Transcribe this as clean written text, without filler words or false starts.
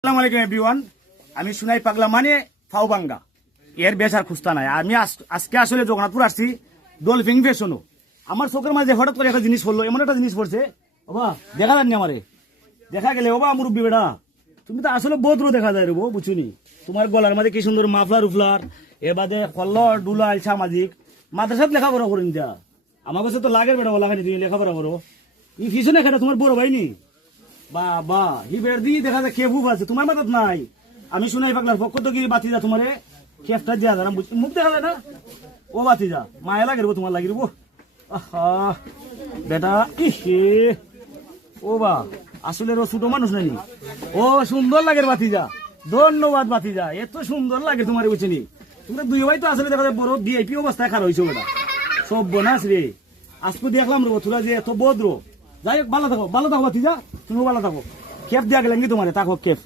আসসালামু আলাইকুম এভরিওয়ান। আমি সুনাই পাগলা মানে ফাউবাঙ্গা এর বেচার খুঁজতা নাই। আমি আজকে আসলে জগন্নাথপুর আসছি ডলফিন ফ্যাশনও। আমার চোখের মাঝে হঠাৎ করে একটা জিনিস পড়লো, এমন একটা জিনিস পড়ছে বাবা দেখা যাননি আমারে, দেখা গেলে বাবা মুরব্বী বেড়া তুমি তো আসলে বদ্র দেখা যায় রে বউ, বুঝুনি তোমার গলার মাঝে কি সুন্দর মাফলার উফলার, এর বাদে কল্লর ডুলাল সামাজিক মাদ্রাসাত লেখাপড়া করেন যা। আমার কাছে তো লাগের বেড়া লাগানি তুমি লেখাপড়া করো, ই ফিসনে খেটা তোমার বড় ভাই নি বাবা হিবের দিয়ে দেখা যায় খেফুফ আছে তোমার মাথাত নাই। আমি শুনাই পাগলার পক্ষ তো গিয়ে বাতি যা তোমার খেফটা দিয়া যারা মুখ দেখা যায় না, ও বাতি যা মায়া লাগে রেবো তোমার লাগি রেবো। আহা বেটা ইহে ও বা আসলে ছোট মানুষ নাই, ও সুন্দর লাগে বাতি যা, ধন্যবাদ বাতি যা, এত সুন্দর লাগে তোমার বুঝছিনি। তোমরা দুই ভাই তো আসলে দেখা যায় বড় ডিআইপি অবস্থায় খারাপ হয়েছে বেটা, সব বোনাস রে। আজকে দেখলাম রে তোরা যে এত বদ্র, যাই হোক ভালো থাকো ভালো থাকো বাতি যা, তুমিও ভালো থাকো। খেপ দিয়া গেলেন কি তোমার থাকো খেপ।